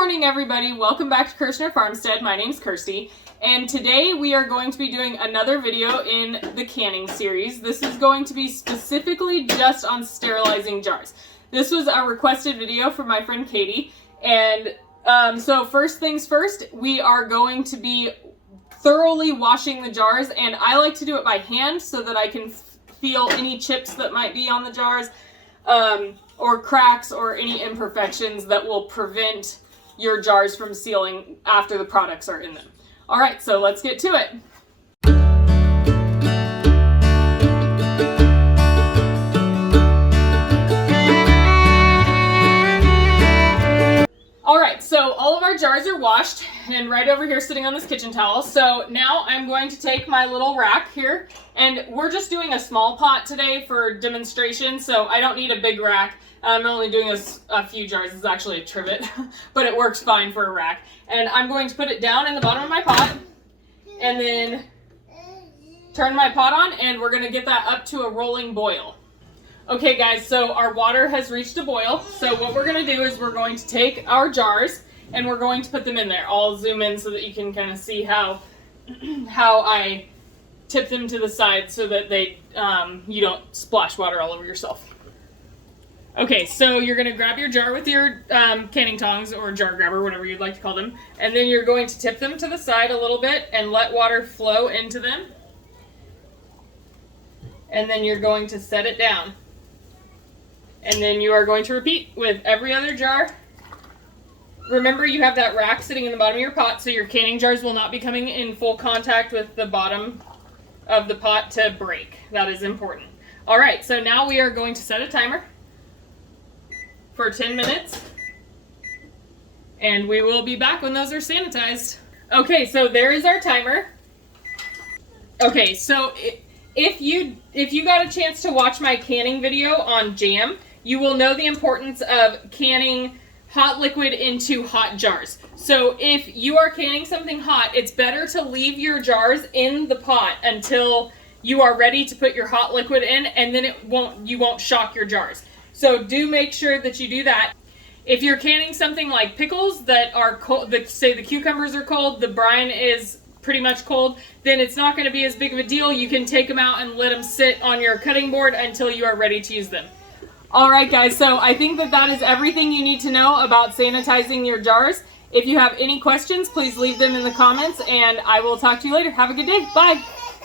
morning, everybody. Welcome back to Kerschner FarmStead. My name's Kirstie, and today we are going to be doing another video in the canning series. This is going to be specifically just on sterilizing jars. This was a requested video from my friend Katie, and so first things first, we are going to be thoroughly washing the jars, and I like to do it by hand so that I can feel any chips that might be on the jars, or cracks or any imperfections that will prevent your jars from sealing after the products are in them. All right, so let's get to it. All right, so all of our jars are washed and right over here sitting on this kitchen towel. So now I'm going to take my little rack here, and we're just doing a small pot today for demonstration, so I don't need a big rack. I'm only doing a few jars. It's actually a trivet, but it works fine for a rack. And I'm going to put it down in the bottom of my pot and then turn my pot on, and we're going to get that up to a rolling boil. Okay guys, so our water has reached a boil. So what we're going to do is we're going to take our jars and we're going to put them in there. I'll zoom in so that you can kind of see how I tip them to the side so that they you don't splash water all over yourself. Okay, so you're going to grab your jar with your canning tongs or jar grabber, whatever you'd like to call them, and then you're going to tip them to the side a little bit and let water flow into them. And then you're going to set it down. And then you are going to repeat with every other jar. Remember, you have that rack sitting in the bottom of your pot, so your canning jars will not be coming in full contact with the bottom of the pot to break. That is important. All right, so now we are going to set a timer for 10 minutes, and we will be back when those are sanitized. Okay, so there is our timer. Okay, so if you got a chance to watch my canning video on jam, you will know the importance of canning hot liquid into hot jars. So if you are canning something hot, it's better to leave your jars in the pot until you are ready to put your hot liquid in, and then you won't shock your jars. So do make sure that you do that. If you're canning something like pickles that are cold, say the cucumbers are cold, the brine is pretty much cold, then it's not going to be as big of a deal. You can take them out and let them sit on your cutting board until you are ready to use them. Alright guys, so I think that is everything you need to know about sanitizing your jars. If you have any questions, please leave them in the comments, and I will talk to you later. Have a good day. Bye!